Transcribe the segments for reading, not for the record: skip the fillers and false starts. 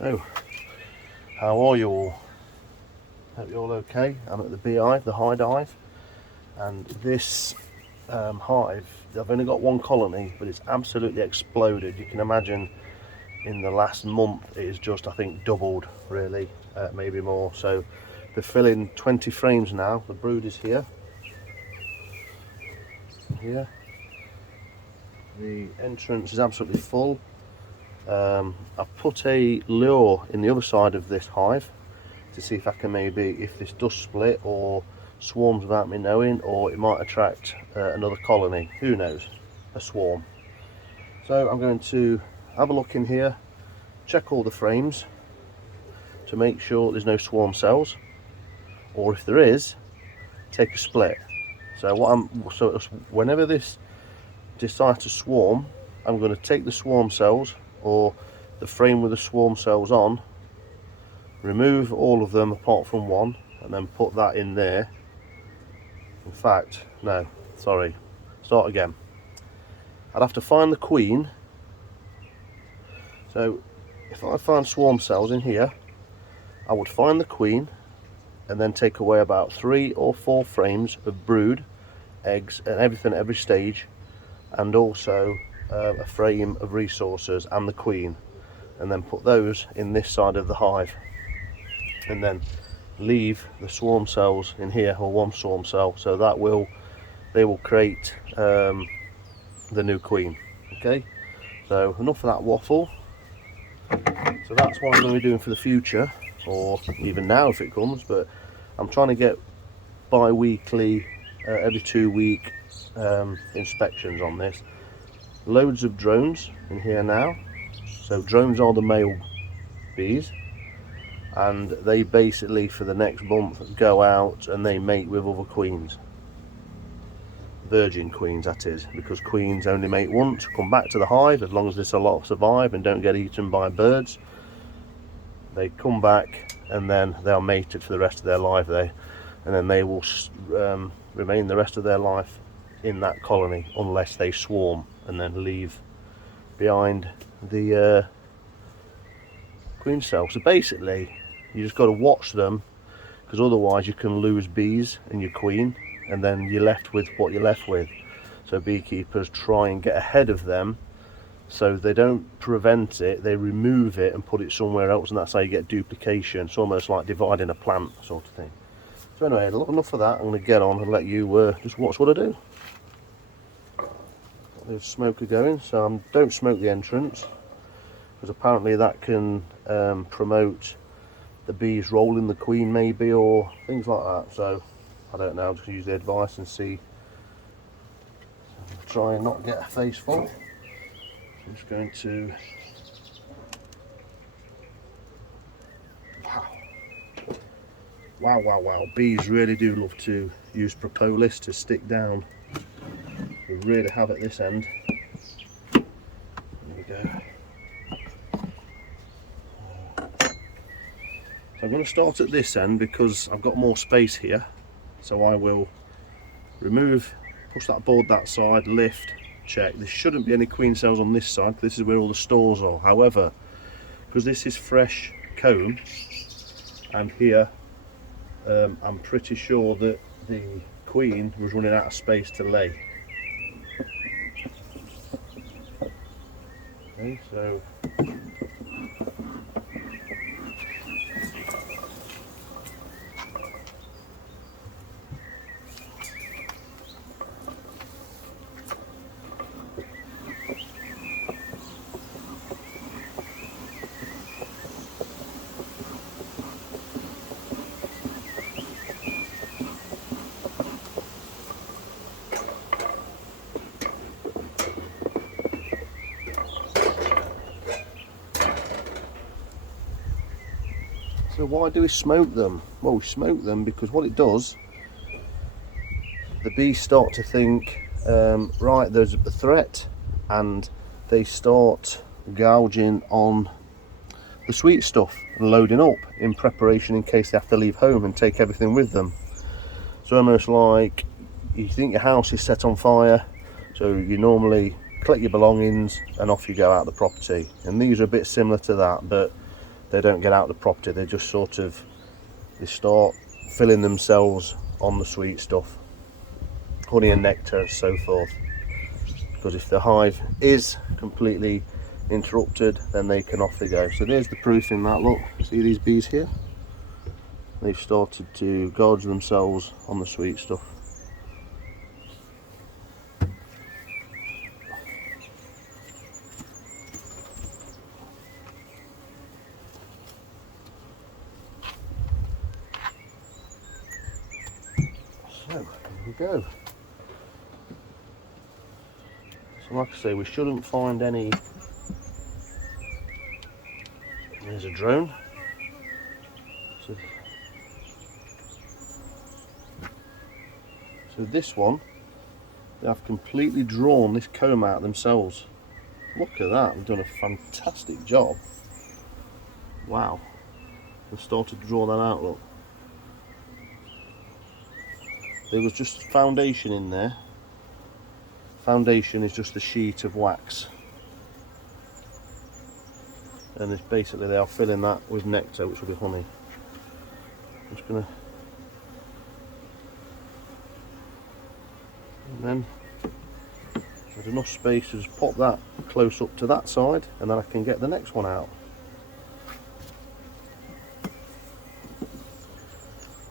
So, how are you all? Hope you're all okay. I'm at the beehive, the hive hive, and this hive, I've only got one colony, but it's absolutely exploded. You can imagine in the last month it has just, I think, doubled, really, maybe more. So they're filling 20 frames now. The brood is here. Here. The entrance is absolutely full. I've put a lure in the other side of this hive to see if I can maybe, if this does split or swarms without me knowing, or it might attract another colony, who knows, a swarm. So I'm going to have a look in here, check all the frames to make sure there's no swarm cells, or if there is, take a split. So whenever this decides to swarm, I'm going to take the swarm cells or the frame with the swarm cells on, remove all of them apart from one, and then put that in there. In fact, no, sorry, start again. I'd have to find the queen. So if I find swarm cells in here, I would find the queen and then take away about 3 or 4 frames of brood, eggs and everything at every stage, and also a frame of resources and the queen, and then put those in this side of the hive, and then leave the swarm cells in here, or one swarm cell, so that they will create the new queen. Okay, so enough of that waffle. So that's what I'm going to be doing for the future, or even now if it comes, but I'm trying to get bi-weekly, every 2 week inspections on this. Loads of drones in here now. So drones are the male bees, and they basically for the next month go out and they mate with other queens, virgin queens that is, because queens only mate once, come back to the hive as long as there's a lot survive and don't get eaten by birds. They come back and then they're mated for the rest of their life there, and then they will remain the rest of their life in that colony unless they swarm and then leave behind the queen cell. So basically you just got to watch them, because otherwise you can lose bees and your queen, and then you're left with what you're left with. So beekeepers try and get ahead of them, so they don't prevent it, they remove it and put it somewhere else, and that's how you get duplication. It's almost like dividing a plant sort of thing. So anyway, enough of that. I'm going to get on and let you just watch what I do. There's smoker going, so don't smoke the entrance, because apparently that can promote the bees rolling the queen maybe, or things like that. So I don't know, just use the advice and see. Try and not get a face full. I'm just going to, wow, bees really do love to use propolis to stick down. We really have at this end. There we go. So I'm going to start at this end because I've got more space here. So I will push that board that side, lift, check. There shouldn't be any queen cells on this side, because this is where all the stores are. However, because this is fresh comb, and here I'm pretty sure that the queen was running out of space to lay. Okay, so why do we smoke them? Well, we smoke them because what it does, the bees start to think, right, there's a threat, and they start gouging on the sweet stuff and loading up in preparation in case they have to leave home and take everything with them. So almost like you think your house is set on fire, so you normally collect your belongings and off you go out the property, and these are a bit similar to that, but they don't get out of the property. They just sort of, they start filling themselves on the sweet stuff, honey and nectar and so forth. Because if the hive is completely interrupted, then off they go. So there's the proof in that. Look, see these bees here? They've started to gorge themselves on the sweet stuff. So here we go. So like I say, we shouldn't find any. There's a drone. So this one, they have completely drawn this comb out themselves. Look at that, they've done a fantastic job. Wow, they've started to draw that out, look. There was just foundation in there. Foundation is just a sheet of wax. And it's basically they are filling that with nectar, which will be honey. I'm just gonna, and then there's enough space to just pop that close up to that side, and then I can get the next one out.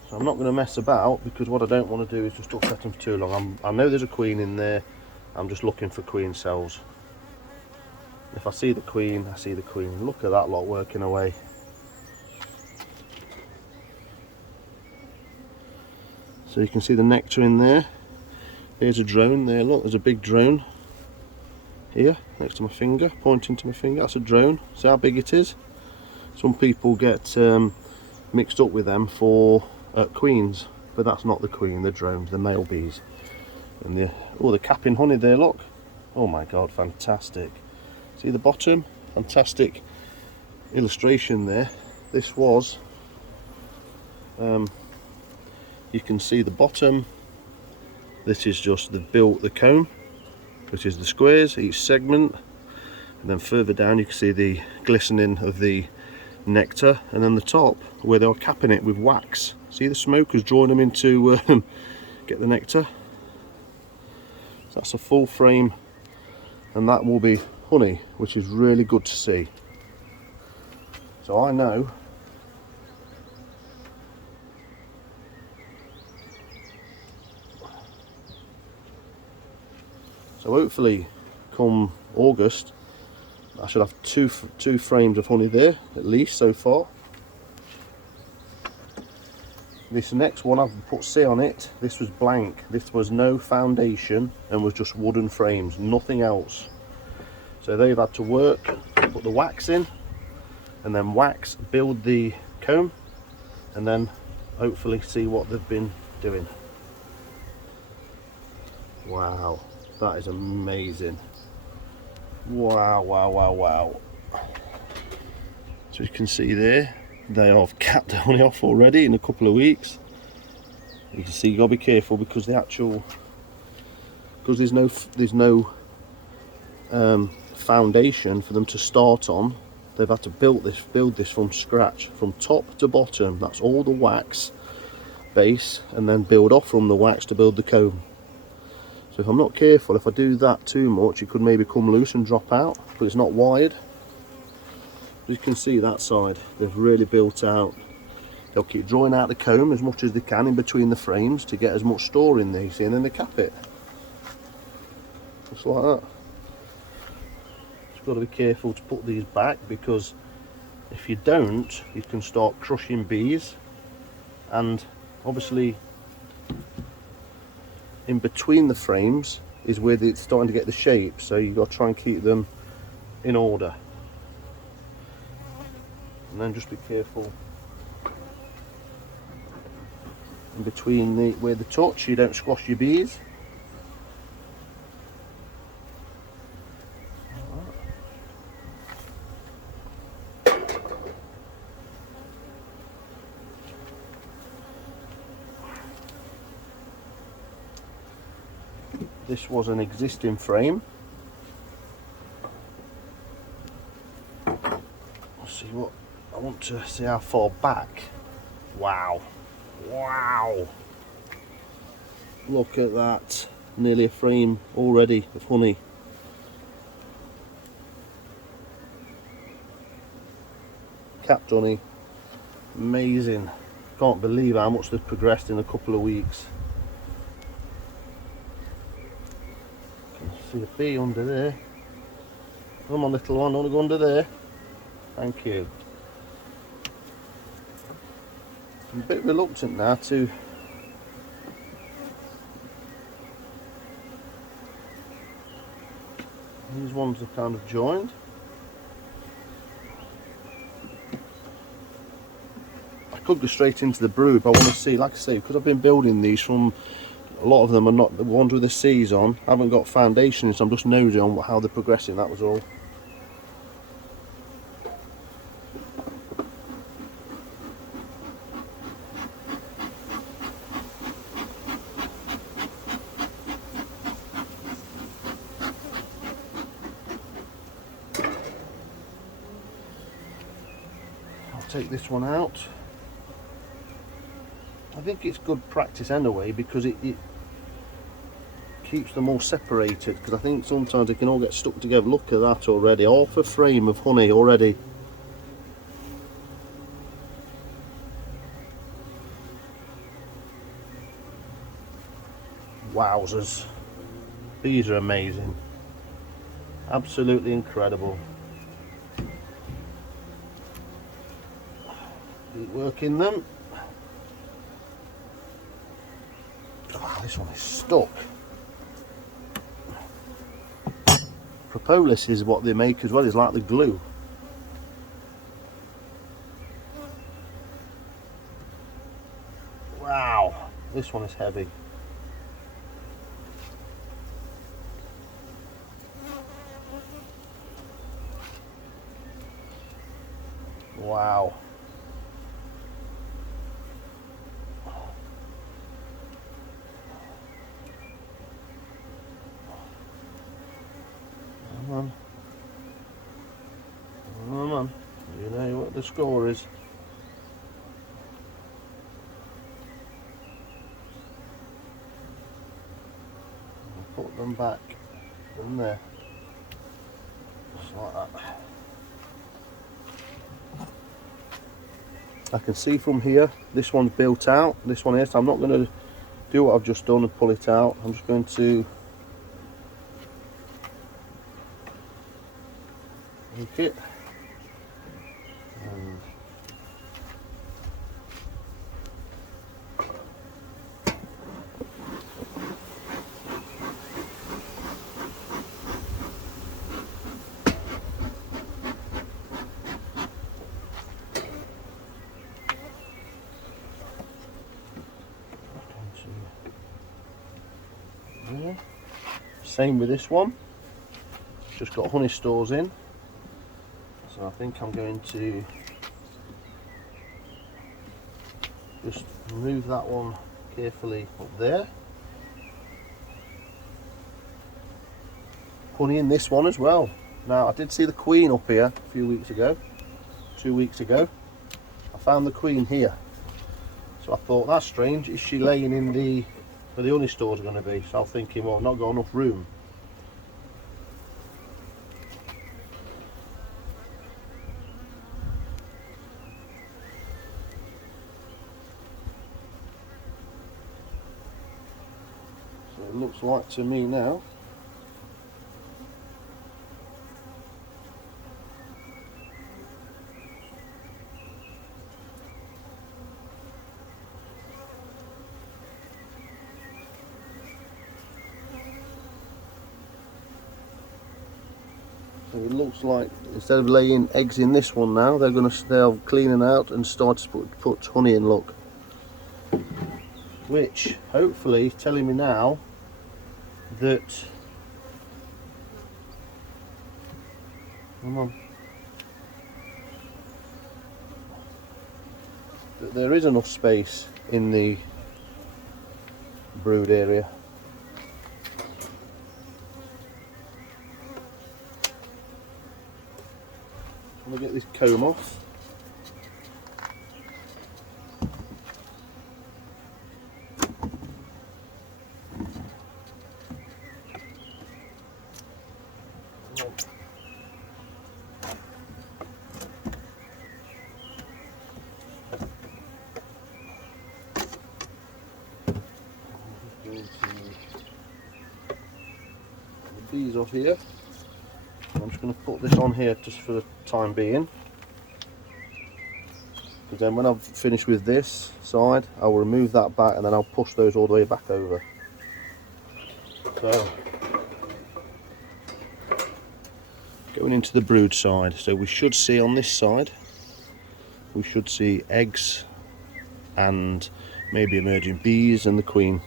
So I'm not going to mess about, because what I don't want to do is just upset them for too long. I know there's a queen in there. I'm just looking for queen cells. If I see the queen, I see the queen. Look at that lot working away. So you can see the nectar in there. There's a drone there, look, there's a big drone here next to my finger, pointing to my finger. That's a drone. See how big it is? Some people get mixed up with them for queens, but that's not the queen, the drones, the male bees. And the capping honey there, look. Oh my god, fantastic. See the bottom? Fantastic illustration there. This was, you can see the bottom. This is just, they've built the comb, which is the squares, each segment. And then further down you can see the glistening of the nectar. And then the top, where they are capping it with wax. See the smoke is drawing them into get the nectar. So that's a full frame, and that will be honey, which is really good to see. So I know so hopefully come August I should have two frames of honey there at least so far. This next one I've put C on it. This was blank. This was no foundation and was just wooden frames, nothing else. So they've had to work, put the wax in, and then wax, build the comb, and then hopefully see what they've been doing. Wow, that is amazing. Wow, wow, wow, wow. So you can see there, they have capped the honey off already in a couple of weeks. You can see you gotta be careful because the actual, because there's no foundation for them to start on. They've had to build this from scratch, from top to bottom. That's all the wax base, and then build off from the wax to build the comb. So if I'm not careful, if I do that too much, it could maybe come loose and drop out, but it's not wired. As you can see that side, they've really built out. They'll keep drawing out the comb as much as they can in between the frames to get as much store in there, you see, and then they cap it. Just like that. Just got to be careful to put these back, because if you don't, you can start crushing bees. And obviously in between the frames is where it's starting to get the shape, so you've got to try and keep them in order. And then just be careful in between where the touch, you don't squash your bees. This was an existing frame. Let's see what I want to see how far back. Wow, wow, look at that, nearly a frame already of honey. Capped honey, amazing. Can't believe how much they've progressed in a couple of weeks. Can see a bee under there. Come on little one, don't go under there. Thank you. I'm a bit reluctant now to these ones are kind of joined. I could go straight into the brood, but I want to see, like I say, because I've been building these from, a lot of them are not the ones with the C's on. I haven't got foundation, so I'm just nosy on how they're progressing, that was all. Take this one out. I think it's good practice anyway, because it keeps them all separated, because I think sometimes they can all get stuck together. Look at that already, half a frame of honey already. Wowzers, these are amazing, absolutely incredible. Keep working them. Oh, this one is stuck. Propolis is what they make as well, is like the glue. Wow, this one is heavy. Wow. Come on, you know what the score is. I'll put them back in there, just like that. I can see from here, this one's built out, this one is, so I'm not going to do what I've just done and pull it out. I'm just going to make it. And there. Same with this one, just got honey stores in, so I think I'm going to just move that one carefully up there. Honey in this one as well. Now I did see the queen up here a few weeks ago, 2 weeks ago. I found the queen here, so I thought that's strange, is she laying in the where the honey stores are going to be? So I'm thinking, well, I've not got enough room. So it looks like to me now so it looks like instead of laying eggs in this one now, they're cleaning out and start to put honey in, look. Which hopefully is telling me now that, come on, that there is enough space in the brood area. I'm going to get this comb off. The bees off here. I'm just going to put this on here just for the time being. Because then when I've finished with this side, I'll remove that back and then I'll push those all the way back over. So, going into the brood side, so we should see on this side, we should see eggs and maybe emerging bees and the queen.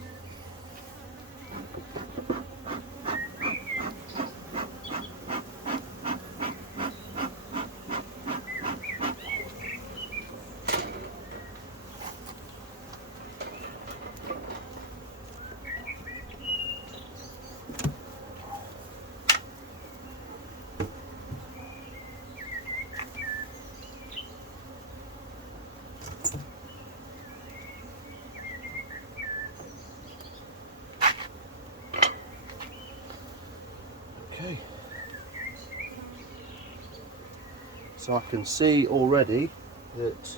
Okay, so I can see already that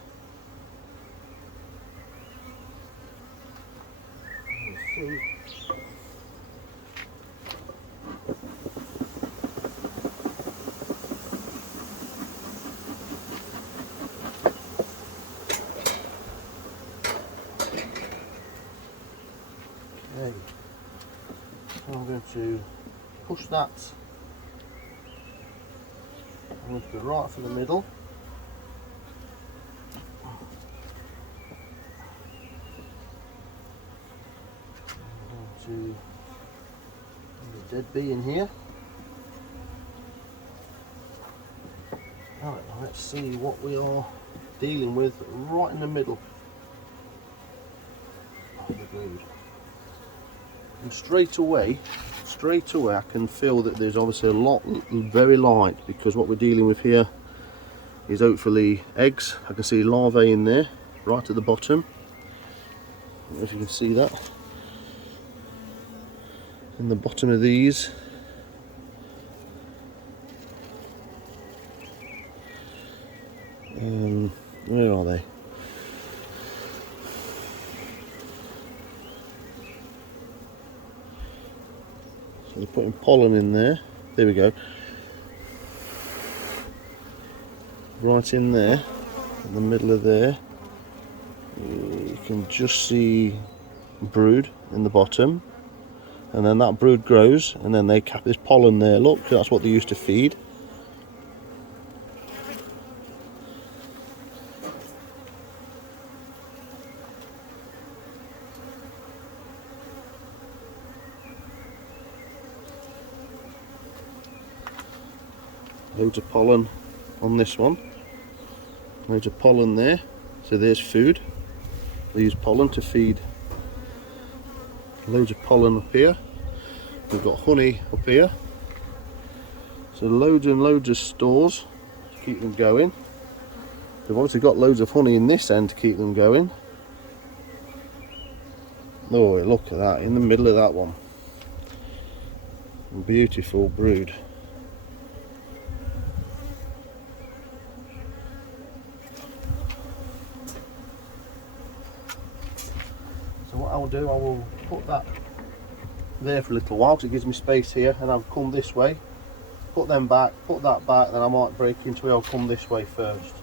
okay, so I'm going to push that. I'm going to go right for the middle. I'm going to put the dead bee in here. Right, let's see what we are dealing with right in the middle of the brood. And straight away I can feel that there's obviously a lot very light, because what we're dealing with here is hopefully eggs. I can see larvae in there right at the bottom. I don't know if you can see that in the bottom of these. Where are they? So they're putting pollen in there. There we go. Right in there, in the middle of there. You can just see brood in the bottom, and then that brood grows, and then they cap this pollen there. Look, that's what they used to feed. Loads of pollen on this one. Loads of pollen there. So there's food. They use pollen to feed. Loads of pollen up here. We've got honey up here. So loads and loads of stores to keep them going. They've obviously got loads of honey in this end to keep them going. Oh, look at that, in the middle of that one. Beautiful brood. So what I'll do, I will put that there for a little while because it gives me space here, and I'll come this way, put them back, put that back, then I might break into it. I'll come this way first.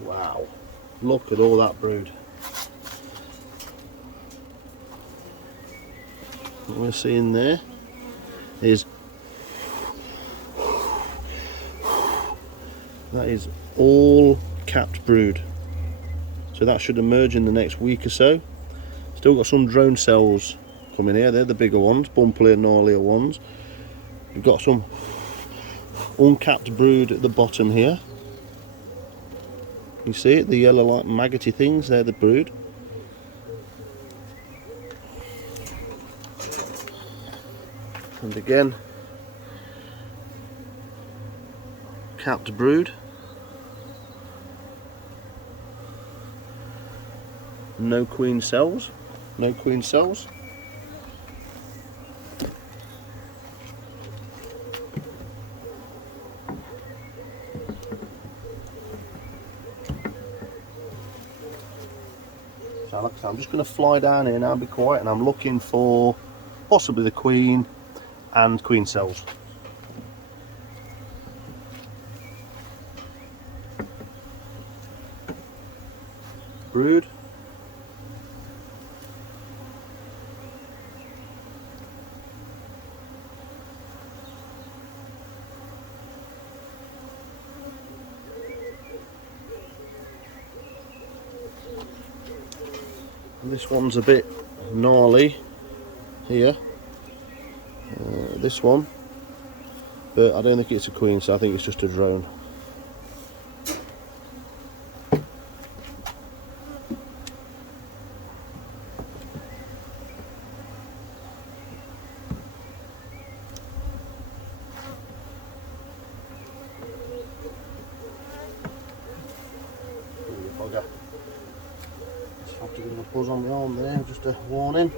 Wow, look at all that brood. What we're seeing there is that is all capped brood. So that should emerge in the next week or so. Still got some drone cells coming here. They're the bigger ones, bumpier, gnarlier ones. We've got some uncapped brood at the bottom here. You see it, the yellow like maggoty things, they're the brood. And again, capped brood. No queen cells. No queen cells. So like I said, I'm just going to fly down here now and be quiet, and I'm looking for possibly the queen and queen cells. Brood. And this one's a bit gnarly here, this one, but I don't think it's a queen, so I think it's just a drone. Bugger. Just have to give him a buzz on the arm there, just a warning.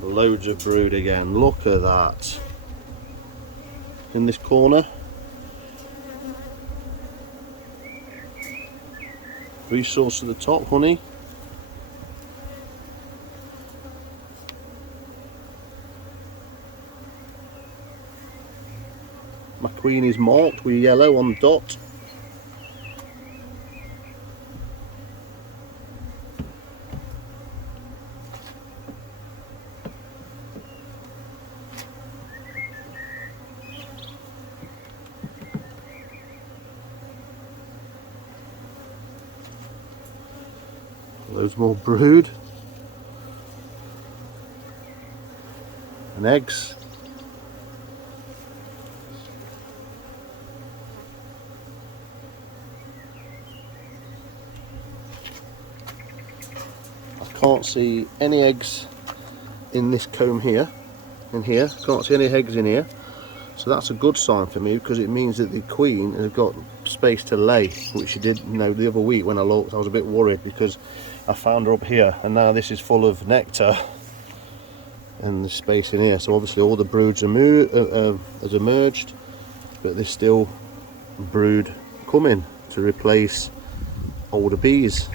Loads of brood again, look at that. In this corner. Resource at the top, honey. My queen is marked with yellow on the dot. Loads more brood and eggs. I can't see any eggs in this comb here, in here. Can't see any eggs in here. So that's a good sign for me, because it means that the queen has got space to lay, which she did, you know, the other week when I looked. I was a bit worried because I found her up here, and now this is full of nectar and the space in here. So obviously all the broods has emerged, but there's still brood coming to replace older bees.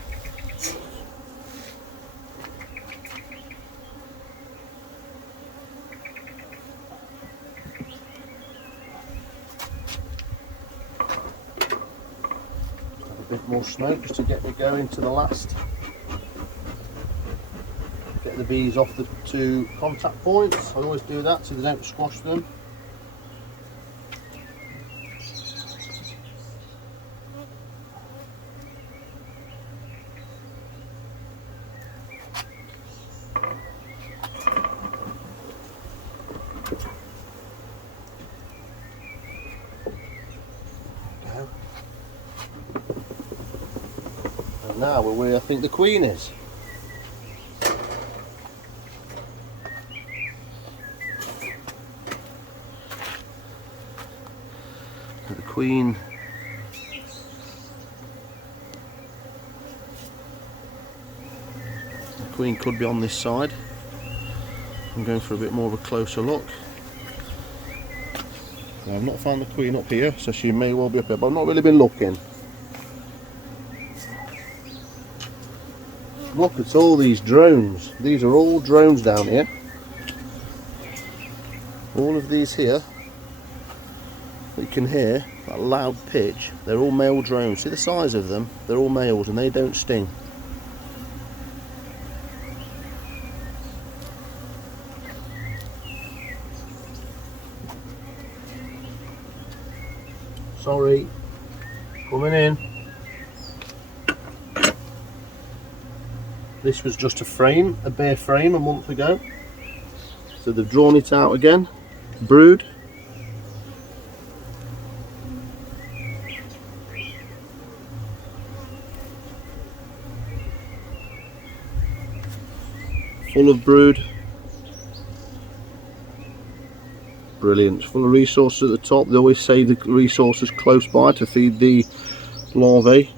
Bit more smoke just to get me going to the last. Get the bees off the two contact points. I always do that so they don't squash them. Now we're where I think the queen is. The queen could be on this side. I'm going for a bit more of a closer look. Now, I've not found the queen up here, so she may well be up here, but I've not really been looking. Look at all these drones. These are all drones down here. All of these here that you can hear, that loud pitch, they're all male drones. See the size of them? They're all males and they don't sting. Sorry, coming in. This was just a frame, a bare frame a month ago. So they've drawn it out again, brood. full of brood. Brilliant. Full of resources at the top. They always save the resources close by to feed the larvae.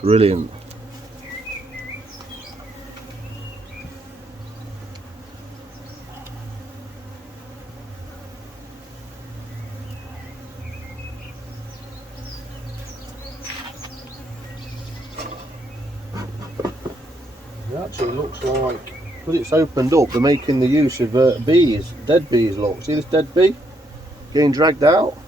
Brilliant. It actually looks like, because it's opened up, they're making the use of bees, dead bees. Look, see this dead bee getting dragged out?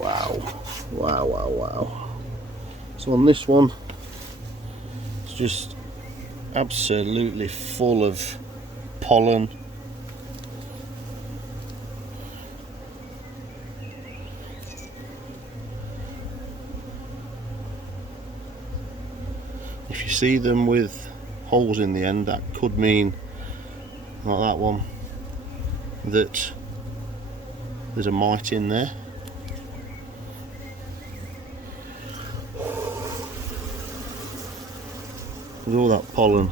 Wow, wow, wow, wow. So on this one, it's just absolutely full of pollen. If you see them with holes in the end, that could mean, like that one, that there's a mite in there. With all that pollen,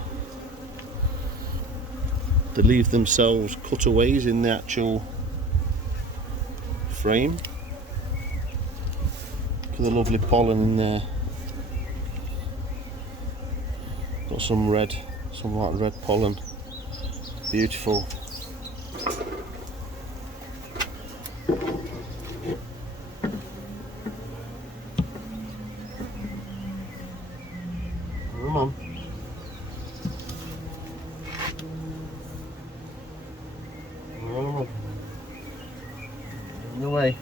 they leave themselves cutaways in the actual frame. Look at the lovely pollen in there. Got some red, some like red pollen. Beautiful. Come on. In the way.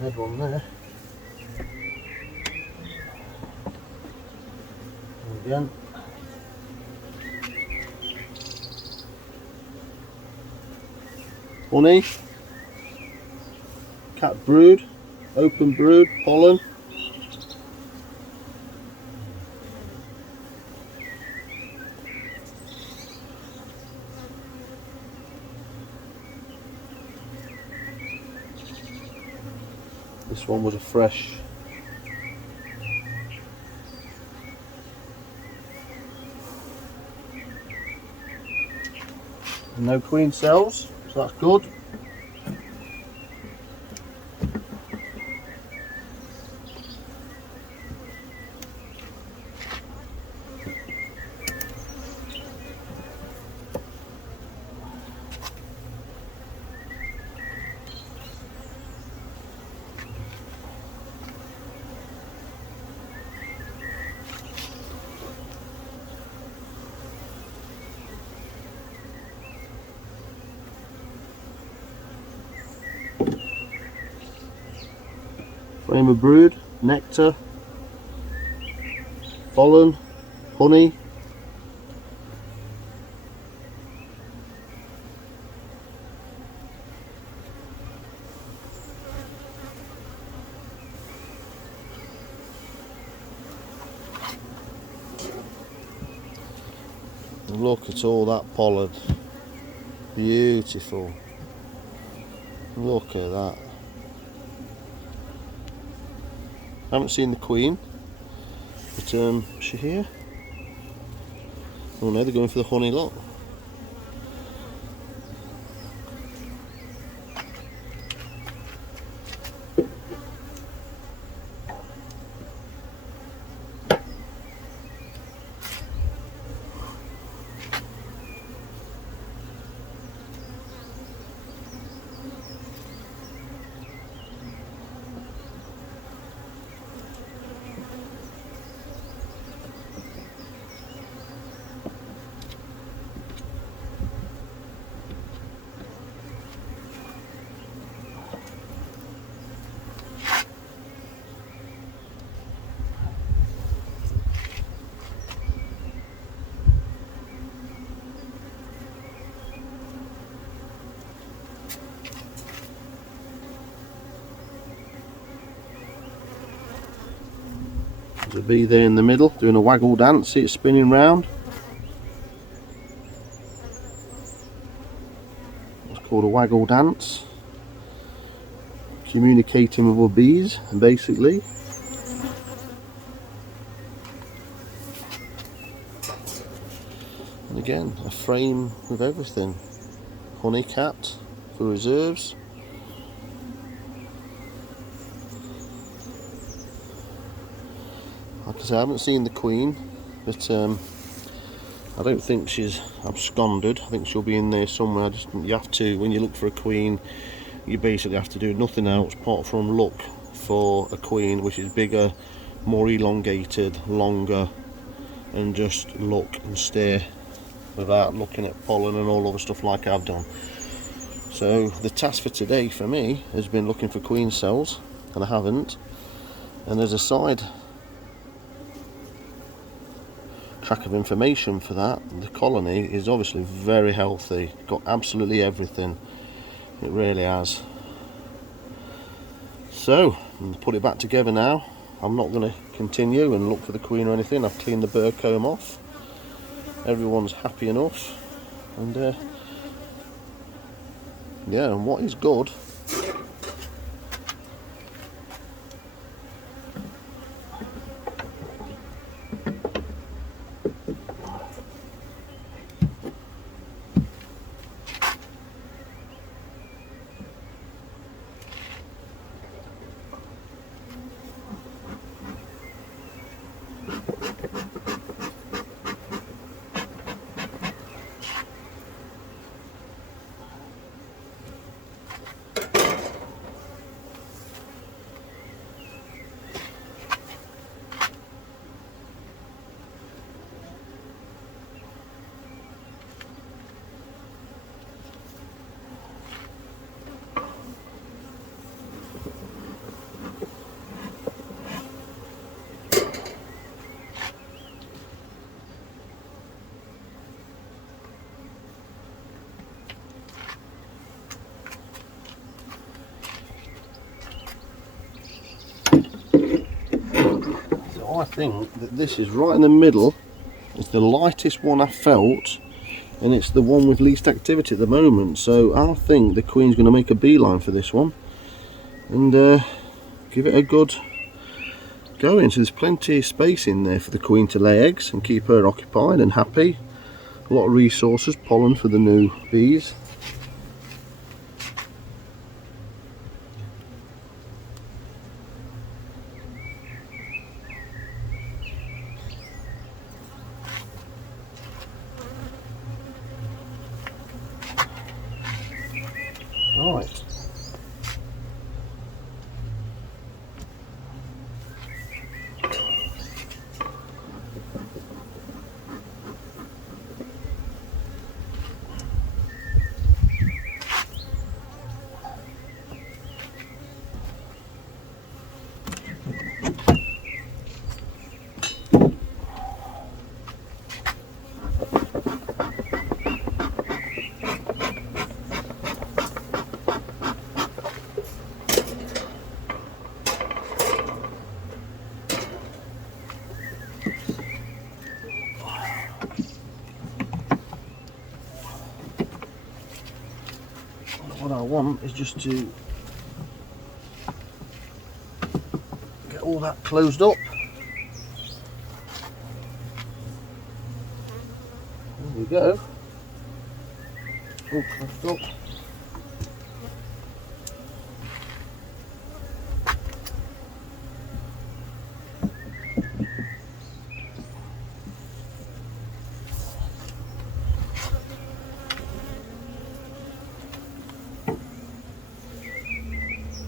Dead one there. And again. Honey. Cat brood. Open brood. Pollen. This one was a fresh. No queen cells, so that's good. Frame of brood, nectar, pollen, honey. And look at all that pollen. Beautiful. Look at that. I haven't seen the queen, but is she here? Oh no, they're going for the honey lot. There's a bee there in the middle doing a waggle dance. See it spinning round? It's called a waggle dance. Communicating with other bees, basically. And again, a frame with everything. Honey cat for reserves. Like I say, I haven't seen the queen, but I don't think she's absconded. I think she'll be in there somewhere. You have to, when you look for a queen, you basically have to do nothing else apart from look for a queen which is bigger, more elongated, longer, and just look and stare without looking at pollen and all other stuff like I've done. So the task for today for me has been looking for queen cells, and I haven't. And there's a side track of information for that. The colony is obviously very healthy, got absolutely everything, it really has. So I'm going to put it back together now. I'm not going to continue and look for the queen or anything. I've cleaned the burr comb off, everyone's happy enough, and yeah, and what is good I think that this is right in the middle. It's the lightest one I've felt, and it's the one with least activity at the moment. So I think the queen's going to make a beeline for this one and give it a good going. So there's plenty of space in there for the queen to lay eggs and keep her occupied and happy. A lot of resources, pollen for the new bees. Right. What I want is just to get all that closed up. There we go. All closed up.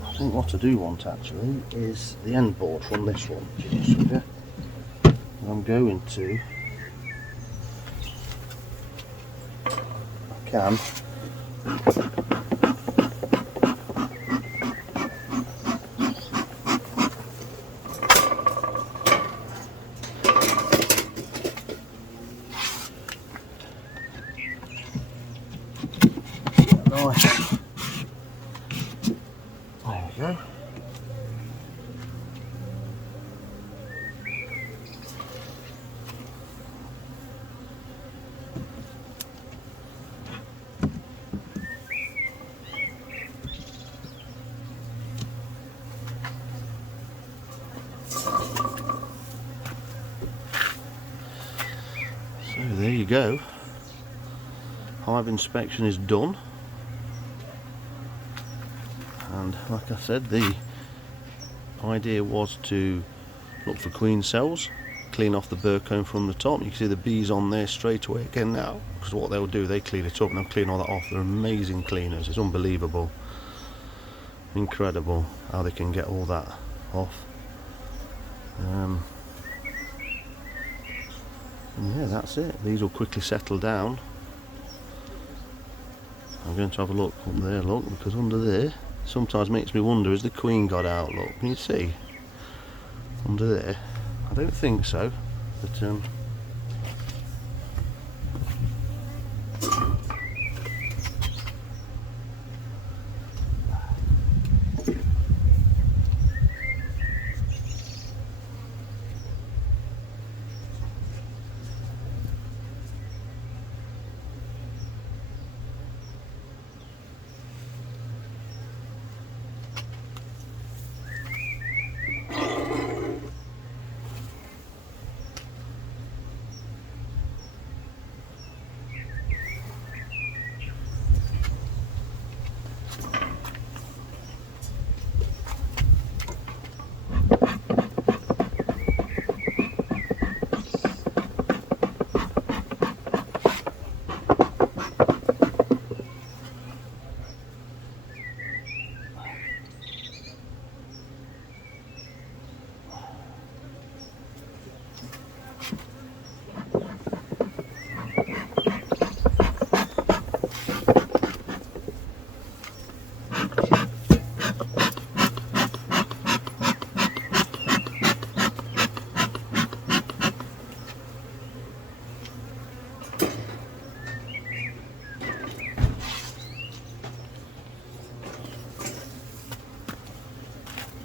I think what I do want actually is the end board from this one. I'm going to, I can nice. There we go. So there you go. Hive inspection is done. And like I said, the idea was to look for queen cells, clean off the burr comb from the top. You can see the bees on there straight away again now, because what they'll do, they clean it up and they'll clean all that off. They're amazing cleaners. It's unbelievable, incredible how they can get all that off. And yeah, that's it. These will quickly settle down. I'm going to have a look up there, look, because under there sometimes makes me wonder, has the queen got out? Look, can you see under there? I don't think so, but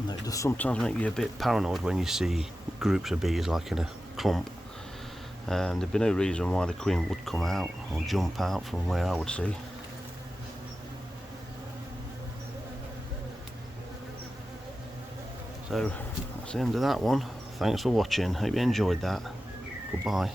it does sometimes make you a bit paranoid when you see groups of bees like in a clump, and there'd be no reason why the queen would come out or jump out from where I would see. So that's the end of that one. Thanks for watching, hope you enjoyed that. Goodbye.